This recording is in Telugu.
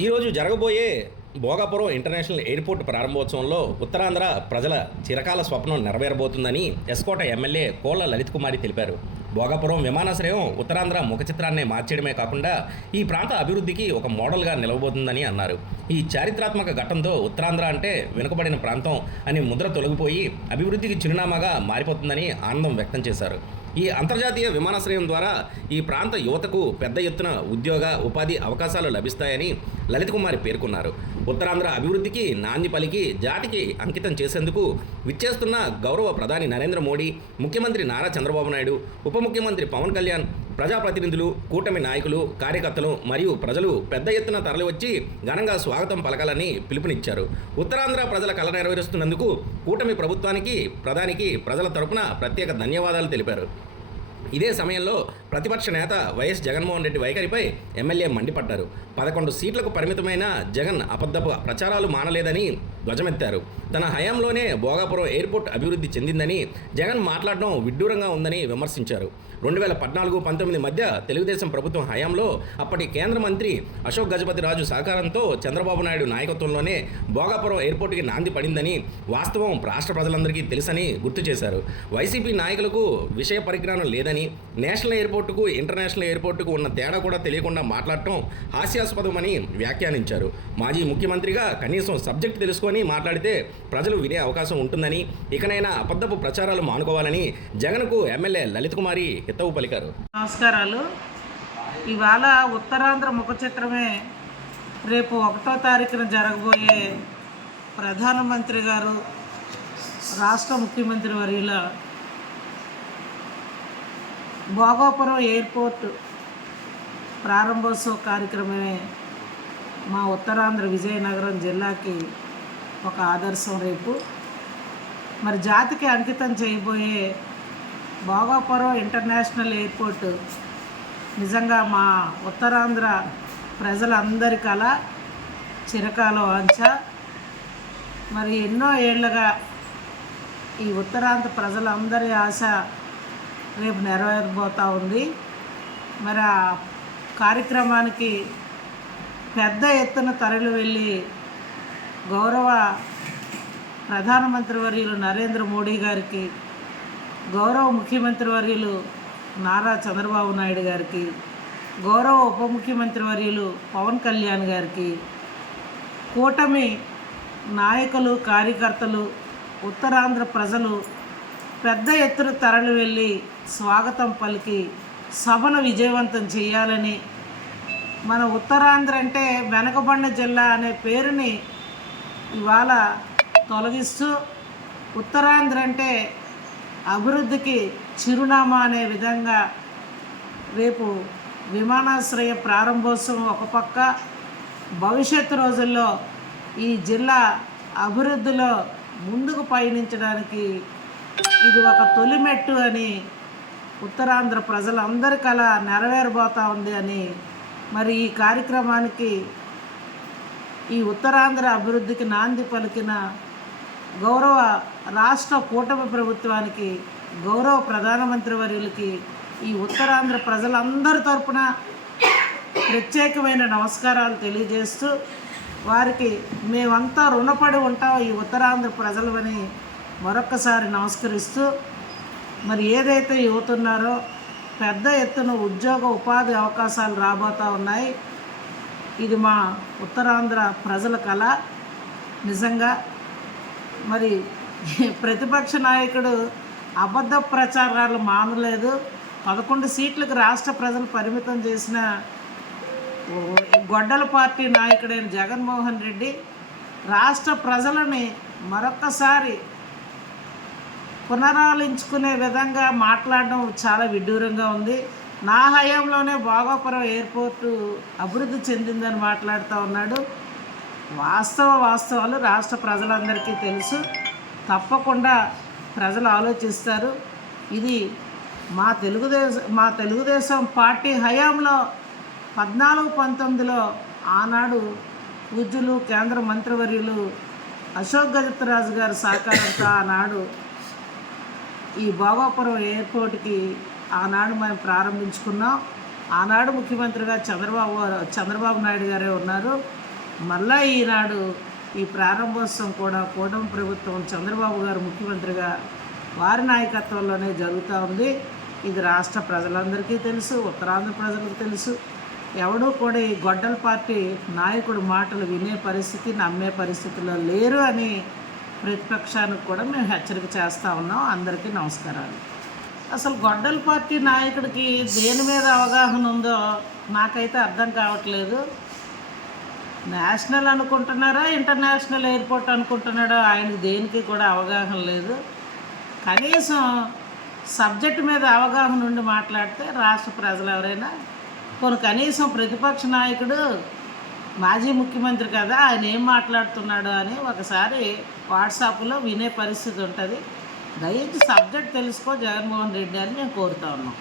ఈరోజు జరగబోయే భోగాపురం ఇంటర్నేషనల్ ఎయిర్పోర్ట్ ప్రారంభోత్సవంలో ఉత్తరాంధ్ర ప్రజల చిరకాల స్వప్నం నెరవేరబోతుందని ఎస్కోట ఎమ్మెల్యే కోళ్ల లలిత్ కుమారి తెలిపారు. భోగాపురం విమానాశ్రయం ఉత్తరాంధ్ర ముఖ చిత్రాన్ని మార్చడమే కాకుండా ఈ ప్రాంత అభివృద్ధికి ఒక మోడల్గా నిలవబోతుందని అన్నారు. ఈ చారిత్రాత్మక ఘట్టంతో ఉత్తరాంధ్ర అంటే వెనుకబడిన ప్రాంతం అని ముద్ర తొలగిపోయి అభివృద్ధికి చిరునామాగా మారిపోతుందని ఆనందం వ్యక్తం చేశారు. ఈ అంతర్జాతీయ విమానాశ్రయం ద్వారా ఈ ప్రాంత యువతకు పెద్ద ఎత్తున ఉద్యోగ ఉపాధి అవకాశాలు లభిస్తాయని లలిత్ కుమారి పేర్కొన్నారు. ఉత్తరాంధ్ర అభివృద్ధికి నాంది పలికి జాతికి అంకితం చేసేందుకు విచ్చేస్తున్న గౌరవ ప్రధాని నరేంద్ర మోడీ, ముఖ్యమంత్రి నారా చంద్రబాబు నాయుడు, ఉప ముఖ్యమంత్రి పవన్ కళ్యాణ్, ప్రజాప్రతినిధులు, కూటమి నాయకులు, కార్యకర్తలు మరియు ప్రజలు పెద్ద ఎత్తున తరలివచ్చి ఘనంగా స్వాగతం పలకాలని పిలుపునిచ్చారు. ఉత్తరాంధ్ర ప్రజల కల నెరవేరుస్తున్నందుకు కూటమి ప్రభుత్వానికి, ప్రధానికి ప్రజల తరపున ప్రత్యేక ధన్యవాదాలు తెలిపారు. ఇదే సమయంలో ప్రతిపక్ష నేత వైఎస్ జగన్మోహన్ రెడ్డి వైఖరిపై ఎమ్మెల్యే మండిపడ్డారు. 11 సీట్లకు పరిమితమైన జగన్ అబద్ధపు ప్రచారాలు మానలేదని ధ్వజమెత్తారు. తన హయాంలోనే భోగాపురం ఎయిర్పోర్ట్ అభివృద్ధి చెందిందని, జగన్ మాట్లాడడం విడ్డూరంగా ఉందని విమర్శించారు. 2014-19 మధ్య తెలుగుదేశం ప్రభుత్వం హయాంలో అప్పటి కేంద్ర మంత్రి అశోక్ గజపతిరాజు సహకారంతో చంద్రబాబు నాయుడు నాయకత్వంలోనే భోగాపురం ఎయిర్పోర్టుకి నాంది పడిందని, వాస్తవం రాష్ట్ర ప్రజలందరికీ తెలుసని గుర్తు చేశారు. వైసీపీ నాయకులకు విషయ పరిజ్ఞానం లేదని, నేషనల్ ఎయిర్పోర్టుకు ఇంటర్నేషనల్ ఎయిర్పోర్టుకు ఉన్న తేడా కూడా తెలియకుండా మాట్లాడటం హాస్యాస్పదమని వ్యాఖ్యానించారు. మాజీ ముఖ్యమంత్రిగా కనీసం సబ్జెక్ట్ తెలుసుకొని మాట్లాడితే ప్రజలు వినే అవకాశం ఉంటుందని, ఇకనైనా అబద్ధపు ప్రచారాలు మానుకోవాలని జగన్కు ఎమ్మెల్యే లలిత్ కుమారి హితవు పలికారు. నమస్కారాలు. ఇవాళ ఉత్తరాంధ్ర ముఖ చిత్రమే రేపు 1వ తారీఖున జరగబోయే ప్రధానమంత్రి గారు, రాష్ట్ర ముఖ్యమంత్రి వర్యుల భోగాపురం ఎయిర్పోర్ట్ ప్రారంభోత్సవ కార్యక్రమమే మా ఉత్తరాంధ్ర విజయనగరం జిల్లాకి ఒక ఆదర్శం. రేపు మరి జాతికి అంకితం చేయబోయే భోగాపురం ఇంటర్నేషనల్ ఎయిర్పోర్ట్ నిజంగా మా ఉత్తరాంధ్ర ప్రజలందరి కల, చిరకాల వాంఛ. మరి ఎన్నో ఏళ్ళగా ఈ ఉత్తరాంధ్ర ప్రజలందరి ఆశ రేపు నెరవేరబోతూ ఉంది. మరి ఆ కార్యక్రమానికి పెద్ద ఎత్తున తరలి వెళ్ళి గౌరవ ప్రధానమంత్రి వర్యులు నరేంద్ర మోడీ గారికి, గౌరవ ముఖ్యమంత్రి వర్యులు నారా చంద్రబాబు నాయుడు గారికి, గౌరవ ఉప ముఖ్యమంత్రి వర్యులు పవన్ కళ్యాణ్ గారికి, కూటమి నాయకులు, కార్యకర్తలు, ఉత్తరాంధ్ర ప్రజలు పెద్ద ఎత్తున తరలి వెళ్ళి స్వాగతం పలికి సభను విజయవంతం చేయాలని, మన ఉత్తరాంధ్ర అంటే వెనకబడిన జిల్లా అనే పేరుని ఇవాళ తొలగిస్తూ ఉత్తరాంధ్ర అంటే అభివృద్ధికి చిరునామా అనే విధంగా రేపు విమానాశ్రయ ప్రారంభోత్సవం ఒక పక్క, భవిష్యత్తు రోజుల్లో ఈ జిల్లా అభివృద్ధిలో ముందుకు పయనించడానికి ఇది ఒక తొలిమెట్టు అని ఉత్తరాంధ్ర ప్రజలందరి కల నెరవేరబోతూ ఉంది అని, మరి ఈ కార్యక్రమానికి ఈ ఉత్తరాంధ్ర అభివృద్ధికి నాంది పలికిన గౌరవ రాష్ట్ర కూటమి ప్రభుత్వానికి, గౌరవ ప్రధానమంత్రి వర్యులకి ఈ ఉత్తరాంధ్ర ప్రజలందరి తరపున ప్రత్యేకమైన నమస్కారాలు తెలియజేస్తూ, వారికి మేమంతా రుణపడి ఉంటాం ఈ ఉత్తరాంధ్ర ప్రజలవని మరొక్కసారి నమస్కరిస్తూ, మరి ఏదైతే యువతున్నారో పెద్ద ఎత్తున ఉద్యోగ ఉపాధి అవకాశాలు రాబోతూ ఉన్నాయి. ఇది మా ఉత్తరాంధ్ర ప్రజల కళ. నిజంగా మరి ప్రతిపక్ష నాయకుడు అబద్ధ ప్రచారాలు మానలేదు. 11 సీట్లకు రాష్ట్ర ప్రజలు పరిమితం చేసిన గొడ్డల పార్టీ నాయకుడైన జగన్మోహన్ రెడ్డి రాష్ట్ర ప్రజలని మరొక్కసారి పునరాలించుకునే విధంగా మాట్లాడడం చాలా విడ్డూరంగా ఉంది. నా హయాంలోనే భోగాపురం ఎయిర్పోర్టు అభివృద్ధి చెందిందని మాట్లాడుతూ ఉన్నాడు. వాస్తవాలు రాష్ట్ర ప్రజలందరికీ తెలుసు. తప్పకుండా ప్రజలు ఆలోచిస్తారు. ఇది మా తెలుగుదేశం పార్టీ హయాంలో 14-19లో ఆనాడు పూజ్యులు కేంద్ర మంత్రివర్యులు అశోక్ గజపతిరాజు గారి సహకారంతో ఆనాడు ఈ భోగాపురం ఎయిర్పోర్ట్కి ఆనాడు మేము ప్రారంభించుకున్నాం. ఆనాడు ముఖ్యమంత్రిగా చంద్రబాబు నాయుడు గారే ఉన్నారు. మళ్ళా ఈనాడు ఈ ప్రారంభోత్సవం కూడా కూటమి ప్రభుత్వం చంద్రబాబు గారు ముఖ్యమంత్రిగా వారి నాయకత్వంలోనే జరుగుతూ ఉంది. ఇది రాష్ట్ర ప్రజలందరికీ తెలుసు, ఉత్తరాంధ్ర ప్రజలకు తెలుసు. ఎవడూ కూడా ఈ గొడ్డల పార్టీ నాయకుడు మాటలు వినే పరిస్థితి, నమ్మే పరిస్థితిలో లేరు అని ప్రతిపక్షానికి కూడా మేము హెచ్చరిక చేస్తూ ఉన్నాం. అందరికీ నమస్కారాలు. అసలు గొడ్డల పార్టీ నాయకుడికి దేని మీద అవగాహన ఉందో నాకైతే అర్థం కావట్లేదు. నేషనల్ అనుకుంటున్నారా, ఇంటర్నేషనల్ ఎయిర్పోర్ట్ అనుకుంటున్నాడో ఆయనకు దేనికి కూడా అవగాహన లేదు. కనీసం సబ్జెక్టు మీద అవగాహన ఉండి మాట్లాడితే రాష్ట్ర ప్రజలు ఎవరైనా కనీసం ప్రతిపక్ష నాయకుడు మాజీ ముఖ్యమంత్రి కదా, ఆయన ఏం మాట్లాడుతున్నాడు అని ఒకసారి వాట్సాప్లో వినే పరిస్థితి ఉంటుంది. దయచేసి సబ్జెక్ట్ తెలుసుకో జగన్మోహన్ రెడ్డి అని మేము కోరుతా ఉన్నాం.